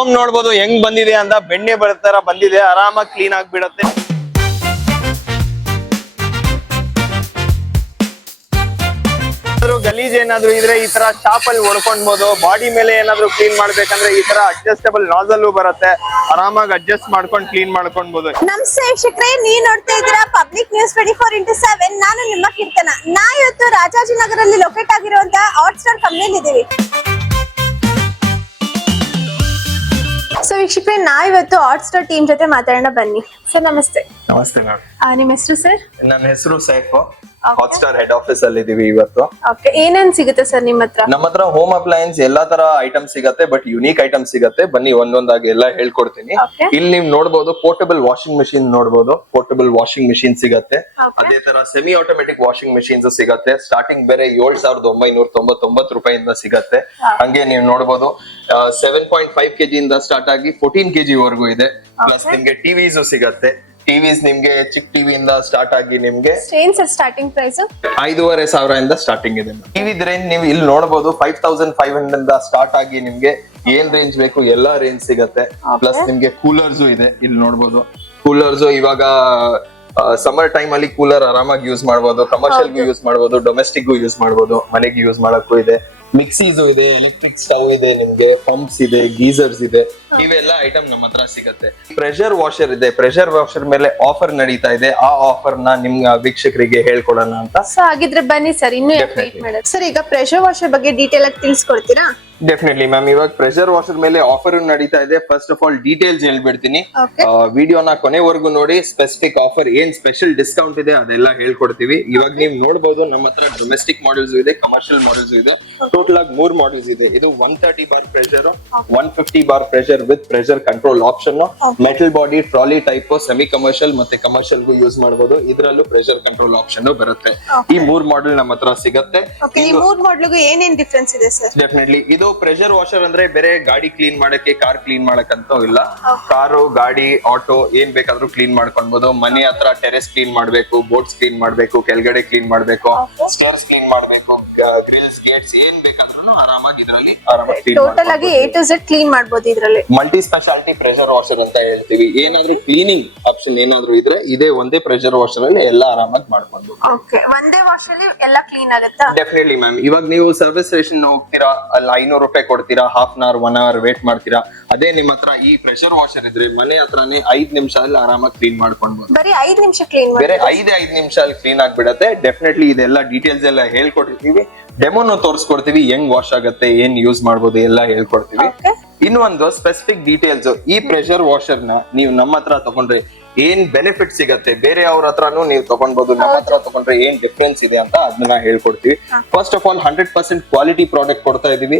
Foam ನೋಡ್ಬೋದು ಹೆಂಗ್ ಬಂದಿದೆ ಅಂತ, ಬೆಣ್ಣೆ ಬರ್ತಾರ ಬಂದಿದೆ, ಆರಾಮಾಗಿ ಕ್ಲೀನ್ ಆಗ್ಬಿಡತ್ತೆ. ಗಲೀಜ್ ಏನಾದ್ರು ಇದ್ರೆ ಈ ತರ ಶಾಪ್ ಅಲ್ಲಿ ಹೊಡ್ಕೊಂಡ್ಬೋದು. ಬಾಡಿ ಮೇಲೆ ಏನಾದ್ರು ಕ್ಲೀನ್ ಮಾಡ್ಬೇಕಂದ್ರೆ ಈ ತರ ಅಡ್ಜಸ್ಟಬಲ್ ನಾಜಲ್ ಬರುತ್ತೆ, ಆರಾಮಾಗಿ ಅಡ್ಜಸ್ಟ್ ಮಾಡ್ಕೊಂಡು ಕ್ಲೀನ್ ಮಾಡ್ಕೊಂಡ್ಬೋದು. ನಮಸ್ತೆ ವೀಕ್ಷಕರೇ, ನೀವ್ ನೋಡ್ತಾ ಇದ್ದೀರಾ ಪಬ್ಲಿಕ್ ನ್ಯೂಸ್ 24x7. ನಾನು ನಿಮ್ಮ ಕೀರ್ತನ. ಇವತ್ತು ರಾಜಾಜಿನಗರಲ್ಲಿ ಲೊಕೇಟ್ ಆಗಿರುವಂತಹ ಹಾಟ್ ಸ್ಟಾರ್ ಕಂಪ್ನಿಯಲ್ಲಿ ಇದ್ದೀವಿ. ಸೊ ವೀಕ್ಷಕರೇ, ನಾವಿವತ್ತು ಹಾಟ್ ಸ್ಟಾರ್ ಟೀಮ್ ಜೊತೆ ಮಾತಾಡೋಣ, ಬನ್ನಿ. ಸರ್ ನಮಸ್ತೆ. ನಮಸ್ತೆ ಮ್ಯಾಮ್. ನಿಮ್ಮ ಹೆಸರು ಸರ್? ನನ್ನ ಹೆಸರು Saif. Hot star head office ಅಲ್ಲಿ ಇದೀವಿ ಇವತ್ತು. ಏನೇನ್ ಸಿಗುತ್ತೆ ಸರ್ ನಿಮ್ಮ ಹತ್ರ? ನಮ್ಮ ಹತ್ರ ಹೋಮ್ ಅಪ್ಲಯನ್ಸ್ ಎಲ್ಲಾ ತರ ಐಟಮ್ ಸಿಗತ್ತೆ, ಬಟ್ ಯುನೀಕ್ ಐಟಮ್ ಸಿಗತ್ತೆ. ಬನ್ನಿ ಒಂದೊಂದಾಗಿ ಎಲ್ಲ ಹೇಳ್ಕೊಡ್ತೀನಿ. ಇಲ್ಲಿ ನೀವು ನೋಡಬಹುದು ಪೋರ್ಟಬಲ್ ವಾಷಿಂಗ್ ಮೆಷಿನ್ ನೋಡಬಹುದು. ಪೋರ್ಟಬಲ್ ವಾಷಿಂಗ್ ಮೆಷಿನ್ ಸಿಗತ್ತೆ. ಅದೇ ತರ ಸೆಮಿ ಆಟೋಮೆಟಿಕ್ ವಾಷಿಂಗ್ ಮೆಷಿನ್ಸ್ ಸಿಗತ್ತೆ. ಸ್ಟಾರ್ಟಿಂಗ್ ಬೇರೆ 7,999 ರೂಪಾಯಿಂದ ಸಿಗತ್ತೆ. ಹಂಗೆ ನೀವು ನೋಡಬಹುದು 7.5 kg ಇಂದ ಸ್ಟಾರ್ಟ್ ಆಗಿ 14 kg ವರೆಗೂ ಇದೆ. ಪ್ಲಸ್ ನಿಮ್ಗೆ ಟಿವಿಸ್ ಸಿಗತ್ತೆ. ಟಿವಿಸ್ ನಿಮ್ಗೆ ಚಿಕ್ಕ ಟಿವಿ ಇಂದ ಸ್ಟಾರ್ಟ್ ಆಗಿ ನಿಮ್ಗೆ ಸ್ಟಾರ್ಟಿಂಗ್ ಪ್ರೈಸ್ 5,500 ಇಂದ ಸ್ಟಾರ್ಟಿಂಗ್ ಇದೆ. ಟಿವಿ ರೇಂಜ್ ನೀವು ಇಲ್ಲಿ ನೋಡಬಹುದು 5,500 ಇಂದ ಸ್ಟಾರ್ಟ್ ಆಗಿ ನಿಮ್ಗೆ ಏನ್ ರೇಂಜ್ ಬೇಕು ಎಲ್ಲಾ ರೇಂಜ್ ಸಿಗತ್ತೆ. ಪ್ಲಸ್ ನಿಮ್ಗೆ ಕೂಲರ್ಸ್ ಇದೆ, ಇಲ್ಲಿ ನೋಡಬಹುದು. ಕೂಲರ್ಸ್ ಇವಾಗ ಸಮ್ಮರ್ ಟೈಮ್ ಅಲ್ಲಿ ಕೂಲರ್ ಆರಾಮಾಗಿ ಯೂಸ್ ಮಾಡಬಹುದು. ಕಮರ್ಷಿಯಲ್ ಗೂ ಯೂಸ್ ಮಾಡಬಹುದು, ಡೊಮೆಸ್ಟಿಕ್ ಗೂ ಯೂಸ್ ಮಾಡಬಹುದು, ಮನೆಗೆ ಯೂಸ್ ಮಾಡಕ್ಕೂ ಇದೆ. ಮಿಕ್ಸೀಸ್ ಇದೆ, ಎಲೆಕ್ಟ್ರಿಕ್ ಸ್ಟವ್ ಇದೆ, ನಿಮ್ಗೆ ಪಂಪ್ಸ್ ಇದೆ, ಗೀಸರ್ಸ್ ಇದೆ. ಇವೆಲ್ಲ ಐಟಮ್ ನಮ್ಮ ಹತ್ರ ಸಿಗತ್ತೆ. ಪ್ರೆಷರ್ ವಾಷರ್ ಇದೆ. ಪ್ರೆಷರ್ ವಾಷರ್ ಮೇಲೆ ಆಫರ್ ನಡೀತಾ ಇದೆ. ಆ ಆಫರ್ ನ ನಿಮ್ ವೀಕ್ಷಕರಿಗೆ ಹೇಳ್ಕೊಡೋಣ ಅಂತ. ಸೊ ಹಾಗಿದ್ರೆ ಬನ್ನಿ ಸರ್, ಇನ್ನೂ ಸರ್ ಈಗ ಪ್ರೆಷರ್ ವಾಷರ್ ಬಗ್ಗೆ ಡೀಟೇಲ್ ಆಗಿ ತಿಳಿಸ್ಕೊಡ್ತೀರಾ? Definitely ma'am. ಇವಾಗ ಪ್ರೆಷರ್ ವಾಷರ್ ಮೇಲೆ ಆಫರ್ ನಡೀತಾ ಇದೆ. ಫಸ್ಟ್ ಆಫ್ ಆಲ್ ಡೀಟೇಲ್ಸ್ ಹೇಳ್ಬಿಡ್ತೀನಿ. ವಿಡಿಯೋನ ಕೊನೆವರೆಗೂ ನೋಡಿ. ಸ್ಪೆಸಿಫಿಕ್ ಆಫರ್ ಏನ್ ಸ್ಪೆಷಲ್ ಡಿಸ್ಕೌಂಟ್ ಇದೆ ಅದೆಲ್ಲ ಹೇಳ್ಕೊಡ್ತೀವಿ. ಇವಾಗ ನೀವು ನೋಡಬಹುದು ನಮ್ಮ ಹತ್ರ ಡೊಮೆಸ್ಟಿಕ್ ಮಾಡೆಲ್ಸ್ ಇದೆ, ಕಮರ್ಷಿಯಲ್ ಮಾಡೆಲ್ಸ್ ಇದೆ. ಟೋಟಲ್ ಆಗಿ 3 ಮಾಡೆಲ್ಸ್ ಇದೆ. ಇದು 130 bar pressure, 150 bar pressure with pressure control option, metal body, trolley type, semi commercial ಮತ್ತೆ ಕಮರ್ಷಿಯಲ್ ಗೂ ಯೂಸ್ ಮಾಡಬಹುದು. ಇದರಲ್ಲೂ ಪ್ರೆಷರ್ ಕಂಟ್ರೋಲ್ ಆಪ್ಷನ್ ಬರುತ್ತೆ. ಈ 3 ಮಾಡೆಲ್ ನಮ್ಮ ಹತ್ರ ಸಿಗತ್ತೆ. ಈ 3 ಮಾಡೆಲ್ಗೂ ಏನೇನ್ ಡಿಫರೆನ್ಸ್ ಇದೆ ಸರ್? ಡೆಫಿನೆಟ್ಲಿ ಇದು ಪ್ರೆಷರ್ ವಾಷರ್ ಅಂದ್ರೆ ಬೇರೆ ಗಾಡಿ ಕ್ಲೀನ್ ಮಾಡಕ್ಕೆ, ಕಾರ್ ಕ್ಲೀನ್ ಮಾಡಕ್ಕಂತ ಇಲ್ಲ. ಕಾರು, ಗಾಡಿ, ಆಟೋ ಏನ್ ಬೇಕಾದ್ರೂ ಕ್ಲೀನ್ ಮಾಡ್ಕೊಬಹುದು. ಮನೆ ಹತ್ರ ಟೆರೆಸ್ ಕ್ಲೀನ್ ಮಾಡ್ಬೇಕು, ಬೋಟ್ಸ್ ಕ್ಲೀನ್ ಮಾಡ್ಬೇಕು, ಕೆಳಗಡೆ ಕ್ಲೀನ್ ಮಾಡ್ಬೇಕು, ಸ್ಟೇರ್ಸ್ ಕ್ಲೀನ್ ಮಾಡ್ಬೇಕು, ಗ್ರಿಲ್ಸ್, ಗೇಟ್ಸ್ ಏನ್ ಬೇಕಾದ್ರೂ ಆರಾಮಾಗಿ ಇದರಲ್ಲಿ ಟೋಟಲ್ ಆಗಿ A to Z ಕ್ಲೀನ್ ಮಾಡಬಹುದು. ಇದರಲ್ಲಿ ಮಲ್ಟಿ ಸ್ಪೆಷಾಲಿಟಿ ಪ್ರೆಷರ್ ವಾಷರ್ ಅಂತ ಹೇಳ್ತೀವಿ. ಏನಾದ್ರೂ ಕ್ಲೀನಿಂಗ್ ಆಪ್ಷನ್ ಏನಾದ್ರೂ ಇದ್ರೆ ಇದೇ ಒಂದೇ ಪ್ರೆಷರ್ ವಾಷರ್ ಅಲ್ಲಿ ಎಲ್ಲ ಆರಾಮಾಗಿ ಮಾಡ್ಕೊಂಡು ಒಂದೇ ವಾಶ್ ಅಲ್ಲಿ ಎಲ್ಲ ಕ್ಲೀನ್ ಆಗುತ್ತಾ? Definitely ma'am. ಇವಾಗ ನೀವು ಸರ್ವಿಸ್ ಸ್ಟೇಷನ್ ಹೋಗ್ತೀರಾ, ಅಲ್ಲಿ 500 ರೂಪಾಯಿ ಕೊಡ್ತೀರಾ, half an hour 1 hour wait ಮಾಡ್ತೀರಾ. ಅದೇ ನಿಮ್ ಹತ್ರ ಈ ಪ್ರೆಷರ್ ವಾಷರ್ ಇದ್ರೆ ಮನೆ ಹತ್ರನೇ 5 ನಿಮಿಷದಲ್ಲಿ ಆರಾಮಾಗಿ ಕ್ಲೀನ್ ಮಾಡ್ಕೊಂಡ್ಬೋದು. ಬರೀ 5 ನಿಮಿಷ ಕ್ಲೀನ್ ಬೇರೆ 5 ನಿಮಿಷ ಅಲ್ಲಿ ಕ್ಲೀನ್ ಆಗ್ಬಿಡತ್ತೆ. ಡೆಫಿನೆಟ್ಲಿ ಇದೆಲ್ಲ ಡೀಟೇಲ್ಸ್ ಎಲ್ಲ ಹೇಳ್ಕೊಡ್ತೀವಿ. ಡೆಮೋನು ತೋರಿಸ್ಕೊಡ್ತೀವಿ, ಹೆಂಗ್ ವಾಶ್ ಆಗತ್ತೆ, ಏನ್ ಯೂಸ್ ಮಾಡ್ಬೋದು ಎಲ್ಲ ಹೇಳ್ಕೊಡ್ತೀವಿ. ಇನ್ನೊಂದು ಸ್ಪೆಸಿಫಿಕ್ ಡೀಟೇಲ್ಸ್, ಈ ಪ್ರೆಷರ್ ವಾಷರ್ ನ ನೀವು ನಮ್ಮ ಹತ್ರ ತಗೊಂಡ್ರೆ ಏನ್ ಬೆನಿಫಿಟ್ ಸಿಗತ್ತೆ, ಬೇರೆ ಅವ್ರ ಹತ್ರನು ನೀವು ತಗೊಂಡ್ಬೋದು. ನಮ್ಮ ಹತ್ರ ತಗೊಂಡ್ರೆ ಏನ್ ಡಿಫ್ರೆನ್ಸ್ ಇದೆ ಅಂತ ಅದನ್ನ ಹೇಳ್ಕೊಡ್ತೀವಿ. First of all 100% quality product ಕೊಡ್ತಾ ಇದೀವಿ.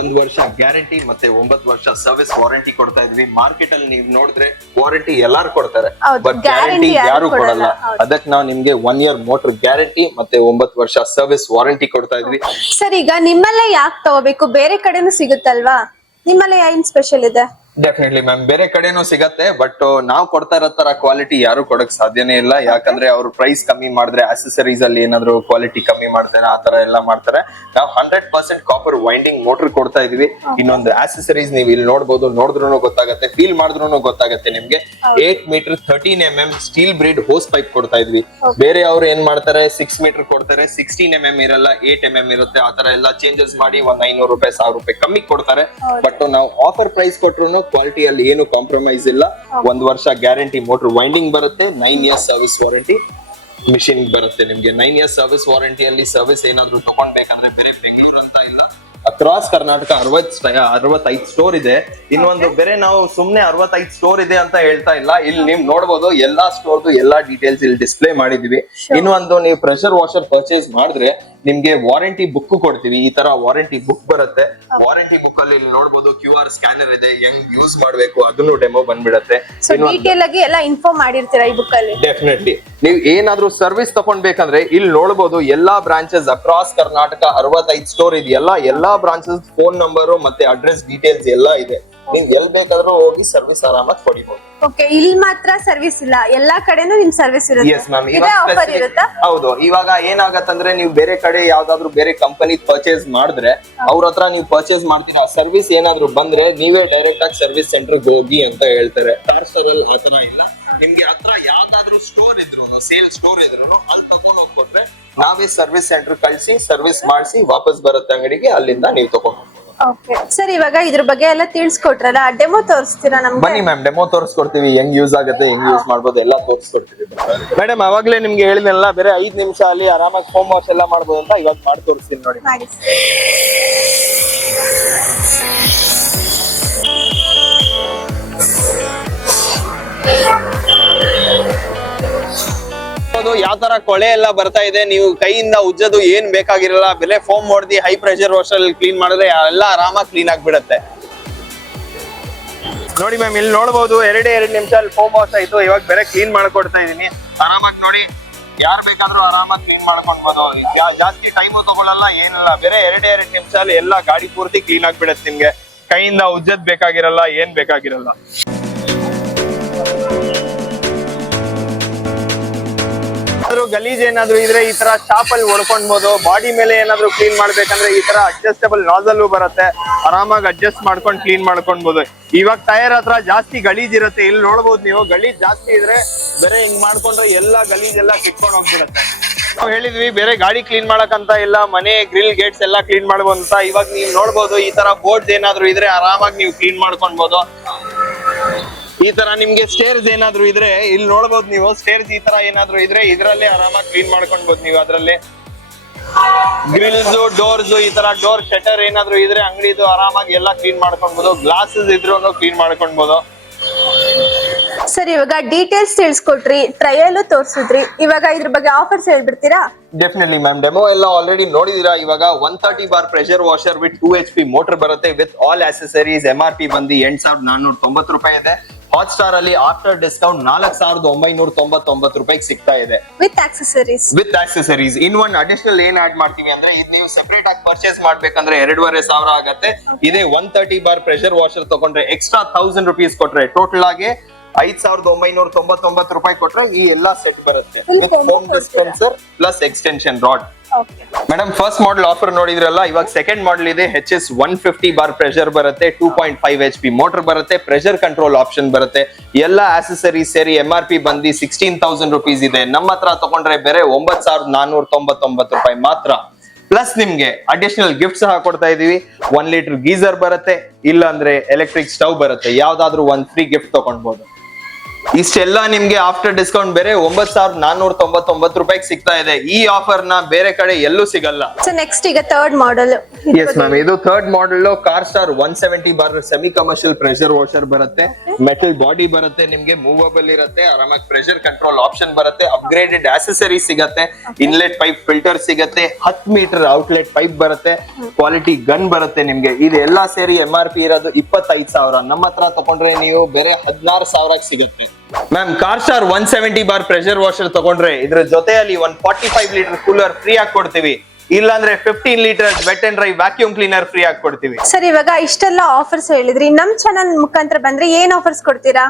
1 ವರ್ಷ ಗ್ಯಾರಂಟಿ ಮತ್ತೆ 9 ವರ್ಷ ಸರ್ವಿಸ್ ವಾರಂಟಿ ಕೊಡ್ತಾ ಇದೀವಿ. ಮಾರ್ಕೆಟ್ ಅಲ್ಲಿ ನೀವು ನೋಡಿದ್ರೆ ವಾರಂಟಿ ಎಲ್ಲಾರು ಕೊಡ್ತಾರೆ, ಬಟ್ ಗ್ಯಾರಂಟಿ ಯಾರು ಕೊಡಲ್ಲ. ಅದಕ್ಕೆ ನಾವು ನಿಮ್ಗೆ 1 ಇಯರ್ ಮೋಟರ್ ಗ್ಯಾರಂಟಿ ಮತ್ತೆ 9 ವರ್ಷ ಸರ್ವಿಸ್ ವಾರಂಟಿ ಕೊಡ್ತಾ ಇದೀವಿ. ಸರ್ ಈಗ ನಿಮ್ಮಲ್ಲೇ ಯಾಕೆ ತಗೋಬೇಕು? ಬೇರೆ ಕಡೆನೂ ಸಿಗುತ್ತಲ್ವಾ? ನಿಮ್ಮಲ್ಲೇ ಏನ್ ಸ್ಪೆಷಲ್ ಇದೆ? Definitely ma'am. ಬೇರೆ ಕಡೆನೂ ಸಿಗತ್ತೆ, ಬಟ್ ನಾವು ಕೊಡ್ತಾ ಇರೋ ತರ ಕ್ವಾಲಿಟಿ ಯಾರು ಕೊಡಕ್ ಸಾಧ್ಯನೇ ಇಲ್ಲ. ಯಾಕಂದ್ರೆ ಅವ್ರು ಪ್ರೈಸ್ ಕಮ್ಮಿ ಮಾಡಿದ್ರೆ ಆಕ್ಸೆಸರೀಸ್ ಅಲ್ಲಿ ಏನಾದ್ರು ಕ್ವಾಲಿಟಿ ಕಮ್ಮಿ ಮಾಡ್ತಾರೆ, ಆ ತರ ಎಲ್ಲ ಮಾಡ್ತಾರೆ. ನಾವು 100% ಕಾಪರ್ ವೈಂಡಿಂಗ್ ಮೋಟರ್ ಕೊಡ್ತಾ ಇದೀವಿ. ಇನ್ನೊಂದು ಆಕ್ಸೆಸರೀಸ್ ನೀವು ಇಲ್ಲಿ ನೋಡಬಹುದು, ನೋಡಿದ್ರು ಗೊತ್ತಾಗತ್ತೆ, ಫೀಲ್ ಮಾಡಿದ್ರು ಗೊತ್ತಾಗತ್ತೆ ನಿಮ್ಗೆ. 8 meter 13 mm steel braid hose pipe ಕೊಡ್ತಾ ಇದ್ವಿ. ಬೇರೆ ಅವ್ರು ಏನ್ ಮಾಡ್ತಾರೆ 6 ಮೀಟರ್ ಕೊಡ್ತಾರೆ, 16 mm ಇರಲ್ಲ, 8 mm ಇರುತ್ತೆ. ಆ ತರ ಎಲ್ಲ ಚೇಂಜಸ್ ಮಾಡಿ 500 ರೂಪಾಯಿ 1000 ರೂಪಾಯಿ ಕಮ್ಮಿ ಕೊಡ್ತಾರೆ. ಬಟ್ ನಾವು ಆಫರ್ ಪ್ರೈಸ್ ಕೊಟ್ರು ಕ್ವಾಲಿಟಿ ಅಲ್ಲಿ ಏನು ಕಾಂಪ್ರಮೈಸ್ ಇಲ್ಲ. 1 ವರ್ಷ ಗ್ಯಾರಂಟಿ ಮೋಟರ್ ವೈಂಡಿಂಗ್ ಬರುತ್ತೆ. 9 ಇಯರ್ಸ್ ಸರ್ವಿಸ್ ವಾರಂಟಿ ಮಿಷಿನ್ ಬರುತ್ತೆ ನಿಮ್ಗೆ. 9 ಇಯರ್ಸ್ ಸರ್ವಿಸ್ ವಾರಂಟಿಯಲ್ಲಿ ಸರ್ವಿಸ್ ಏನಾದ್ರು ತಗೊಂಡ್ಬೇಕಂದ್ರೆ ಬೇರೆ ಬೆಂಗಳೂರು ಅಂತ ಇಲ್ಲ, ಅಕ್ರಾಸ್ ಕರ್ನಾಟಕ 65 ಸ್ಟೋರ್ ಇದೆ. ಇನ್ನೊಂದು ಬೇರೆ ನಾವು ಸುಮ್ನೆ 65 ಸ್ಟೋರ್ ಇದೆ ಅಂತ ಹೇಳ್ತಾ ಇಲ್ಲ. ಇಲ್ಲಿ ನೀವು ನೋಡಬಹುದು ಎಲ್ಲಾ ಸ್ಟೋರ್ದು ಎಲ್ಲಾ ಡೀಟೇಲ್ಸ್ ಇಲ್ಲಿ ಡಿಸ್ಪ್ಲೇ ಮಾಡಿದೀವಿ. ಇನ್ನೊಂದು ನೀವು ಪ್ರೆಷರ್ ವಾಷರ್ ಪರ್ಚೇಸ್ ಮಾಡಿದ್ರೆ ನಿಮ್ಗೆ ವಾರಂಟಿ ಬುಕ್ ಕೊಡ್ತೀವಿ. ಈ ತರ ವಾರಂಟಿ ಬುಕ್ ಬರುತ್ತೆ. ವಾರಂಟಿ ಬುಕ್ ಅಲ್ಲಿ ನೋಡಬಹುದು QR ಸ್ಕ್ಯಾನರ್ ಇದೆ, ಹೆಂಗ್ ಯೂಸ್ ಮಾಡ್ಬೇಕು ಅದನ್ನು ಡೆಮೋ ಬಂದ್ಬಿಡತ್ತೆ. ಡೀಟೇಲ್ ಆಗಿ ಎಲ್ಲ ಇನ್ಫಾರ್ಮ್ ಮಾಡಿರ್ತೀರಾ ಈ ಬುಕ್ ಅಲ್ಲಿ. ಡೆಫಿನೆಟ್ಲಿ ನೀವು ಏನಾದ್ರೂ ಸರ್ವಿಸ್ ತಗೊಂಡ್ಬೇಕಂದ್ರೆ ಇಲ್ಲಿ ನೋಡಬಹುದು ಎಲ್ಲಾ ಬ್ರಾಂಚಸ್ ಅಕ್ರಾಸ್ ಕರ್ನಾಟಕ 65 ಸ್ಟೋರ್ ಇದೆಯಲ್ಲ, ಎಲ್ಲಾ ಬ್ರಾಂಚಸ್ ಫೋನ್ ನಂಬರ್ ಮತ್ತೆ ಅಡ್ರೆಸ್ ಡೀಟೇಲ್ಸ್ ಎಲ್ಲ ಇದೆ. ನೀವ್ ಎಲ್ ಬೇಕಾದ್ರೂ ಹೋಗಿ ಸರ್ವಿಸ್ ಆರಾಮಾಗಿ ಪಡಿಬಹುದು. ಓಕೆ, ಇಲ್ಲಿ ಮಾತ್ರ ಸರ್ವಿಸ್ ಇಲ್ಲ, ಎಲ್ಲಾ ಕಡೆನೂ ನಿಮ್ ಸರ್ವಿಸ್ ಇರುತ್ತೆ. ಎಸ್ ಮ್ಯಾಮ್, ಇದೇ ಆಫರ್ ಇರುತ್ತಾ? ಹೌದು. ಇವಾಗ ಏನಾಗತ್ತಂದ್ರೆ ನೀವು ಬೇರೆ ಕಡೆ ಯಾವ್ದಾದ್ರು ಬೇರೆ ಕಂಪನಿ ಪರ್ಚೇಸ್ ಮಾಡಿದ್ರೆ ಅವ್ರ ಹತ್ರ ನೀವು ಪರ್ಚೇಸ್ ಮಾಡ್ತೀರಾ, ಸರ್ವಿಸ್ ಏನಾದ್ರು ಬಂದ್ರೆ ನೀವೇ ಡೈರೆಕ್ಟ್ ಆಗಿ ಸರ್ವಿಸ್ ಸೆಂಟರ್ ಹೋಗಿ ಅಂತ ಹೇಳ್ತಾರೆ. ಕಾರ್ಸ್ಟಾರ್ ಅಲ್ಲಿ ಆತರ ಇಲ್ಲ. ನಿಮ್ಗೆ ಹತ್ರ ಯಾವ್ದಾದ್ರು ಸ್ಟೋರ್ ಇದ್ರು, ಸೇಲ್ ಸ್ಟೋರ್ ಇದ್ರು ಅಲ್ಲಿ ತಗೊಂಡ್ ಹೋಗ್ಕೊಂಡ್ರೆ ನಾವೇ ಸರ್ವಿಸ್ ಸೆಂಟರ್ ಕಳ್ಸಿ ಸರ್ವಿಸ್ ಮಾಡಿಸಿ ವಾಪಸ್ ಬರುತ್ತೆ ಅಂಗಡಿಗೆ, ಅಲ್ಲಿಂದ ನೀವು ತಗೊಂಡ್ ಹೋಗ್ಬೋದು. ಓಕೆ ಸರ್, ಇವಾಗ ಇದ್ರ ಬಗ್ಗೆ ಎಲ್ಲ ತಿಳಿಸ್ಕೊಟ್ರಲ್ಲ, ಡೆಮೋ ತೋರಿಸ್ತೀರಾ ನಮ್ಗೆ? ಬನ್ನಿ ಮ್ಯಾಮ್, ಡೆಮೋ ತೋರಿಸ್ಕೊಡ್ತೀವಿ. ಹೆಂಗ್ ಯೂಸ್ ಆಗುತ್ತೆ, ಹೆಂಗ್ ಯೂಸ್ ಮಾಡ್ಬೋದು ಎಲ್ಲ ತೋರಿಸ್ಕೊಡ್ತೀವಿ. ಮೇಡಮ್, ಅವಾಗ್ಲೇ ನಿಮ್ಗೆ ಹೇಳಿದ್ನಲ್ಲ, ಬೇರೆ 5 ನಿಮಿಷ ಅಲ್ಲಿ ಆರಾಮಾಗಿ ಹೋಮ್ ವಾಶ್ ಎಲ್ಲ ಮಾಡ್ಬೋದು ಅಂತ, ಇವಾಗ ಮಾಡಿ ತೋರಿಸ್ತೀನಿ ನೋಡಿ. ಮಾಡಿ. ಯಾವ ತರ ಕೊಳೆ ಎಲ್ಲ ಬರ್ತಾ ಇದೆ, ನೀವು ಕೈಯಿಂದ ಉಜ್ಜೋದು ಏನ್ ಬೇಕಾಗಿರಲ್ಲ. ಬೆಲೆ ಫೋಮ್ ಹೊಡೆದಿ ಹೈ ಪ್ರೆಷರ್ ವಾಶ್ ಅಲ್ಲಿ ಕ್ಲೀನ್ ಮಾಡಿದ್ರೆ ಎಲ್ಲ ಆರಾಮಾಗಿ ಕ್ಲೀನ್ ಆಗ್ಬಿಡತ್ತೆ. ನೋಡಿ ಮ್ಯಾಮ್, ಇಲ್ಲಿ ನೋಡಬಹುದು 2 ನಿಮಿಷ ಅಲ್ಲಿ ಫೋಮ್ ವಾಶ್ ಆಯ್ತು. ಇವಾಗ ಬೇರೆ ಕ್ಲೀನ್ ಮಾಡ್ಕೊಡ್ತಾ ಇದೀನಿ. ಆರಾಮಾಗಿ ನೋಡಿ, ಯಾರು ಬೇಕಾದ್ರೂ ಆರಾಮಾಗಿ ಕ್ಲೀನ್ ಮಾಡ್ಕೊಳ್ಬೋದು. ಜಾಸ್ತಿ ಟೈಮ್ ತಗೊಳ್ಳಲ್ಲ, ಏನಿಲ್ಲ. ಬೇರೆ 2 ನಿಮಿಷ ಅಲ್ಲಿ ಎಲ್ಲ ಗಾಡಿ ಪೂರ್ತಿ ಕ್ಲೀನ್ ಆಗ್ಬಿಡತ್ತೆ. ನಿಮ್ಗೆ ಕೈಯಿಂದ ಉಜ್ಜದ್ ಬೇಕಾಗಿರಲ್ಲ, ಏನ್ ಬೇಕಾಗಿರಲ್ಲ. ಗಲೀಜ್ ಏನಾದ್ರು ಇದ್ರೆ ಈ ತರ ಚಾಪ್ ಅಲ್ಲಿ ಹೊಡ್ಕೊಂಡ್ಬೋದು. ಬಾಡಿ ಮೇಲೆ ಏನಾದ್ರು ಕ್ಲೀನ್ ಮಾಡ್ಬೇಕಂದ್ರೆ ಈ ತರ ಅಡ್ಜಸ್ಟಬಲ್ ನಾಜಲ್ ಬರುತ್ತೆ, ಆರಾಮಾಗಿ ಅಡ್ಜಸ್ಟ್ ಮಾಡ್ಕೊಂಡು ಕ್ಲೀನ್ ಮಾಡ್ಕೊಳ್ಬಹುದು. ಇವಾಗ ಟೈರ್ ಹತ್ರ ಜಾಸ್ತಿ ಗಲೀಜ್ ಇರುತ್ತೆ, ಇಲ್ಲಿ ನೋಡ್ಬೋದು ನೀವು. ಗಲೀಜ್ ಜಾಸ್ತಿ ಇದ್ರೆ ಬೇರೆ ಹಿಂಗ್ ಮಾಡ್ಕೊಂಡ್ರೆ ಎಲ್ಲ ಗಲೀಜ್ ಎಲ್ಲ ಕಿತ್ಕೊಂಡು ಹೋಗ್ಬಿಡುತ್ತೆ. ನಾವು ಹೇಳಿದ್ವಿ ಬೇರೆ ಗಾಡಿ ಕ್ಲೀನ್ ಮಾಡಕಂತ ಇಲ್ಲ, ಮನೆ ಗ್ರಿಲ್ ಗೇಟ್ಸ್ ಎಲ್ಲ ಕ್ಲೀನ್ ಮಾಡ್ಬೋದು ಅಂತ. ಇವಾಗ ನೀವು ನೋಡ್ಬೋದು, ಈ ತರ ಬೋರ್ಡ್ಸ್ ಏನಾದ್ರು ಇದ್ರೆ ಆರಾಮಾಗಿ ನೀವು ಕ್ಲೀನ್ ಮಾಡ್ಕೊಳ್ಬಹುದು. ಈ ತರ ನಿಮ್ಗೆ ಸ್ಟೇರ್ಸ್ ಏನಾದ್ರು ಇದ್ರೆ ಇಲ್ಲಿ ನೋಡ್ಬೋದು ನೀವು. ಸ್ಟೇರ್ಸ್ ಈ ತರ ಏನಾದ್ರು ಇದ್ರೆ ಇದ್ರಲ್ಲೇ ಆರಾಮಾಗಿ ಕ್ಲೀನ್ ಮಾಡ್ಕೊಳ್ಬಹುದು ನೀವು. ಅದ್ರಲ್ಲಿ ಗ್ರಿಲ್ಸ್, ಡೋರ್ಸ್, ಈ ತರ ಡೋರ್ ಶಟರ್ ಏನಾದ್ರು ಇದ್ರೆ ಅಂಗಡಿದು ಆರಾಮಾಗಿ ಎಲ್ಲ ಕ್ಲೀನ್ ಮಾಡ್ಕೊಳ್ಬಹುದು. ಗ್ಲಾಸಸ್ ಇದ್ರು ಕ್ಲೀನ್ ಮಾಡ್ಕೊಳ್ಬಹುದು. ಸರ್, ಇವಾಗ ಡೀಟೇಲ್ಸ್ ತಿಳಿಸ್ಕೊಟ್ರಿ, ಟ್ರಯಲ್ ತೋರ್ಸಿದ್ರಿ, ಇವಾಗ ಇದ್ರ ಬಗ್ಗೆ ಆಫರ್ಸ್ ಹೇಳ್ಬಿಡ್ತೀರಾ? ಡೆಫಿನೆಟ್ಲಿ ಮ್ಯಾಮ್, ಡೆಮೋ ಎಲ್ಲ ಆಲ್ರೆಡಿ ನೋಡಿದೀರಾ. ಇವಾಗ 130 bar pressure washer with 2 HP motor ಬರುತ್ತೆ, ವಿತ್ ಆಲ್ ಆಕ್ಸೆಸರೀಸ್. MRP ಬಂದು 8,490 ರೂಪಾಯಿ ಇದೆ. ಹಾಟ್ ಸ್ಟಾರ್ ಅಲ್ಲಿ ಆಫ್ಟರ್ ಡಿಸ್ಕೌಂಟ್ 4,999 ರೂಪಾಯಿಗೆ ಸಿಗ್ತಾ ಇದೆ with accessories. In one additional ಏನ್ ಆಡ್ ಮಾಡ್ತೀವಿ ಅಂದ್ರೆ, ಇದು ನೀವು ಸೆಪರೇಟ್ ಆಗಿ ಪರ್ಚೇಸ್ ಮಾಡ್ಬೇಕಂದ್ರೆ 2,500 ಆಗತ್ತೆ. ಇದೇ 130 ಬಾರ್ ಪ್ರೆಷರ್ ವಾಷರ್ ತಗೊಂಡ್ರೆ ಎಕ್ಸ್ಟ್ರಾ 1000 ರೂಪೀಸ್ ಕೊಟ್ರೆ ಟೋಟಲ್ ಆಗಿ 5,999 ರೂಪಾಯಿ ಕೊಟ್ರೆ ಈ ಎಲ್ಲಾ ಸೆಟ್ ಬರುತ್ತೆ, with home dispenser plus extension rod. Madam, first model offer ನೋಡಿದ್ರಲ್ಲ, ಇವಾಗ ಸೆಕೆಂಡ್ ಮಾಡೆಲ್ ಇದೆ. HS 150 ಬಾರ್ ಪ್ರೆಷರ್ ಬರುತ್ತೆ, 2.5 HP ಮೋಟರ್ ಬರುತ್ತೆ, ಪ್ರೆಷರ್ ಕಂಟ್ರೋಲ್ ಆಪ್ಷನ್ ಬರುತ್ತೆ. ಎಲ್ಲ ಆಕ್ಸೆಸರೀಸ್ ಸೇರಿ MRP ಬಂದು 16,000 ರೂಪೀಸ್ ಇದೆ. ನಮ್ಮ ಹತ್ರ ತಗೊಂಡ್ರೆ ಬೇರೆ 9,499 ರೂಪಾಯಿ ಮಾತ್ರ. ಪ್ಲಸ್ ನಿಮ್ಗೆ ಅಡಿಷನಲ್ ಗಿಫ್ಟ್ ಸಹ ಕೊಡ್ತಾ ಇದೀವಿ. 1 ಲೀಟರ್ ಗೀಸರ್ ಬರುತ್ತೆ, ಇಲ್ಲ ಅಂದ್ರೆ ಎಲೆಕ್ಟ್ರಿಕ್ ಸ್ಟವ್ ಬರುತ್ತೆ. ಯಾವ್ದಾದ್ರು ಒಂದ್ ಫ್ರೀ ಗಿಫ್ಟ್ ತಗೊಂಡ್ಬೋದು. ಇಷ್ಟೆಲ್ಲ ನಿಮ್ಗೆ ಆಫ್ಟರ್ ಡಿಸ್ಕೌಂಟ್ ಬೇರೆ 9,499 ರೂಪಾಯಿಗೆ ಸಿಗ್ತಾ ಇದೆ. ಈ ಆಫರ್ ನ ಬೇರೆ ಕಡೆ ಎಲ್ಲೂ ಸಿಗಲ್ಲ. ನೆಕ್ಸ್ಟ್ ಈಗ ಥರ್ಡ್ ಮಾಡೆಲ್. ಎಸ್ ಮ್ಯಾಮ್, ಇದು third model Carstar 170 bar semi commercial pressure washer ಬರುತ್ತೆ. ಮೆಟಲ್ ಬಾಡಿ ಬರುತ್ತೆ, ನಿಮ್ಗೆ ಮೂವಬಲ್ ಇರುತ್ತೆ, ಆರಾಮಾಗಿ ಪ್ರೆಷರ್ ಕಂಟ್ರೋಲ್ ಆಪ್ಷನ್ ಬರುತ್ತೆ, ಅಪ್ಗ್ರೇಡೆಡ್ ಆಕ್ಸೆಸರೀಸ್ ಸಿಗತ್ತೆ, ಇನ್ಲೆಟ್ ಪೈಪ್ ಫಿಲ್ಟರ್ ಸಿಗತ್ತೆ, 10 ಮೀಟರ್ ಔಟ್ಲೆಟ್ ಪೈಪ್ ಬರುತ್ತೆ, ಕ್ವಾಲಿಟಿ ಗನ್ ಬರುತ್ತೆ ನಿಮ್ಗೆ. ಇದೆಲ್ಲ ಸೇರಿ MRP ಇರೋದು 25,000. ನಮ್ಮ ಹತ್ರ ತಗೊಂಡ್ರೆ ನೀವು ಬೇರೆ 16,000 ಸಿಗುತ್ತೆ. ಮ್ಯಾಮ್, ಕಾರ್ಸ್ಟಾರ್ 170 ಬಾರ್ ಪ್ರೆಷರ್ ವಾಷರ್ ತಗೊಂಡ್ರೆ ಇದ್ರ ಜೊತೆಯಲ್ಲಿ 45 ಲೀಟರ್ ಕೂಲರ್ ಫ್ರೀ ಆಗಿ ಕೊಡ್ತೀವಿ. ಇಲ್ಲಾಂದ್ರೆ 15 litre vet and dry vacuum cleaner free ಆಗಿ ಕೊಡ್ತೀವಿ. ಸರ್, ಇವಾಗ ಇಷ್ಟೆಲ್ಲ ಆಫರ್ಸ್ ಹೇಳಿದ್ರಿ, ನಮ್ ಚಾನಲ್ ಮುಖಾಂತರ ಬಂದ್ರೆ ಏನ್ ಆಫರ್ಸ್ ಕೊಡ್ತೀರಾ?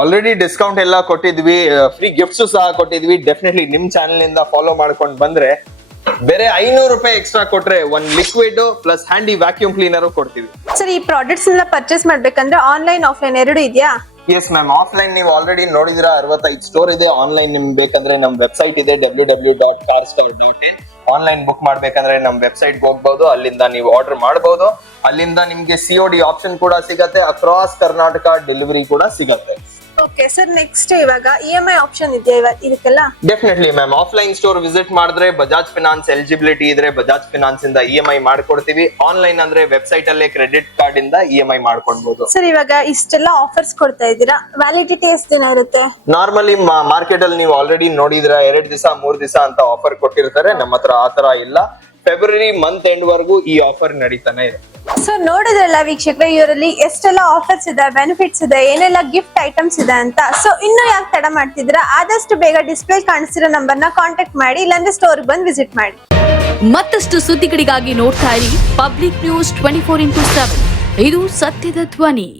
ಆಲ್ರೆಡಿ ಡಿಸ್ಕೌಂಟ್ ಎಲ್ಲ ಕೊಟ್ಟಿದ್ವಿ, ಫ್ರೀ ಗಿಫ್ಟ್ಸ್ ಸಹ ಕೊಟ್ಟಿದ್ವಿ. ಡೆಫಿನೆಟ್ಲಿ ನಿಮ್ ಚಾನಲ್ ನಿಂದ ಫಾಲೋ ಮಾಡ್ಕೊಂಡು ಬಂದ್ರೆ ಬೇರೆ 500 ರೂಪಾಯಿ ಎಕ್ಸ್ಟ್ರಾ ಕೊಟ್ರೆ 1 liquid plus handy vacuum cleaner ಕೊಡ್ತೀವಿ. ಸರ್, ಈ ಪ್ರಾಡಕ್ಟ್ಸ್ ಎಲ್ಲ ಪರ್ಚೇಸ್ ಮಾಡ್ಬೇಕಂದ್ರೆ ಆನ್ಲೈನ್ ಆಫ್ಲೈನ್ ಎರಡು ಇದೆಯಾ? ಎಸ್ ಮ್ಯಾಮ್, ಆಫ್ಲೈನ್ ನೀವು ಆಲ್ರೆಡಿ ನೋಡಿದಿರಾ, 65 ಸ್ಟೋರ್ ಇದೆ. ಆನ್ಲೈನ್ ನಿಮ್ಗೆ ಬೇಕಂದ್ರೆ ನಮ್ ವೆಬ್ಸೈಟ್ ಇದೆ www.carstar.in. ಆನ್ಲೈನ್ ಬುಕ್ ಮಾಡ್ಬೇಕಂದ್ರೆ ನಮ್ ವೆಬ್ಸೈಟ್ ಹೋಗ್ಬಹುದು, ಅಲ್ಲಿಂದ ನೀವು ಆರ್ಡರ್ ಮಾಡಬಹುದು. ಅಲ್ಲಿಂದ ನಿಮ್ಗೆ COD ಆಪ್ಷನ್ ಕೂಡ ಸಿಗತ್ತೆ, ಅಕ್ರಾಸ್ ಕರ್ನಾಟಕ ಡೆಲಿವರಿ ಕೂಡ ಸಿಗತ್ತೆ. ಓಕೆ ಸರ್, ನೆಕ್ಸ್ಟ್ ಇವಾಗ EMI ಆಪ್ಷನ್ ಇದೆಯಾ ಇದಕ್ಕೆಲ್ಲ? Definitely ma'am, offline store visit ಮಾಡಿದ್ರೆ ಬಜಾಜ್ ಫಿನಾನ್ಸ್ ಎಲಿಜಿಬಿಲಿಟಿ ಇದ್ರೆ ಬಜಾಜ್ ಫಿನಾನ್ಸ್ ಇಂದ EMI ಮಾಡ್ಕೊಡ್ತೀವಿ. ಆನ್ಲೈನ್ ಅಂದ್ರೆ ವೆಬ್ಸೈಟ್ ಅಲ್ಲೇ ಕ್ರೆಡಿಟ್ ಕಾರ್ಡ್ ಇಂದ EMI ಮಾಡ್ಕೊಳ್ಬಹುದು. ಸರ್, ಇವಾಗ ಇಷ್ಟೆಲ್ಲ ಆಫರ್ಸ್ ಕೊಡ್ತಾ ಇದ್ದೀರಾ, ವ್ಯಾಲಿಡಿಟಿ ಎಷ್ಟು ದಿನ ಇರುತ್ತೆ? ನಾರ್ಮಲಿ ಮಾರ್ಕೆಟ್ ಅಲ್ಲಿ ನೀವು ಆಲ್ರೆಡಿ ನೋಡಿದ್ರ 2 ದಿವಸ 3 ದಿವಸ ಅಂತ ಆಫರ್ ಕೊಟ್ಟಿರ್ತಾರೆ. ನಮ್ಮ ಹತ್ರ ಆತರ ಇಲ್ಲ. ಫೆಬ್ರವರಿ ಮಂತ್ ಎಂಡ್ ವರೆಗೂ ಈ ಆಫರ್ ನಡೀತಾನೆ ಇದೆ. ಸೊ ನೋಡಿದ್ರಲ್ಲ ವೀಕ್ಷಕರೇ, ಇವರಲ್ಲಿ ಎಷ್ಟೆಲ್ಲ ಆಫರ್ಸ್ ಇದೆ, ಬೆನಿಫಿಟ್ಸ್ ಇದೆ, ಏನೆಲ್ಲ ಗಿಫ್ಟ್ ಐಟಮ್ಸ್ ಇದೆ ಅಂತ. ಸೊ ಇನ್ನು ಯಾಕೆ ತಡ ಮಾಡ್ತಿದ್ದೀರಾ, ಆದಷ್ಟು ಬೇಗ ಡಿಸ್ಪ್ಲೇ ಕಾಣಿಸ್ತಿರೋ ನಂಬರ್ನ ಕಾಂಟ್ಯಾಕ್ಟ್ ಮಾಡಿ, ಇಲ್ಲಾಂದ್ರೆ ಸ್ಟೋರ್ ಬಂದು ವಿಸಿಟ್ ಮಾಡಿ. ಮತ್ತಷ್ಟು ಸುದ್ದಿಗಳಿಗಾಗಿ ನೋಡ್ತಾ ಇರಿ ಪಬ್ಲಿಕ್ ನ್ಯೂಸ್ 24x7. ಇದು ಸತ್ಯದ ಧ್ವನಿ.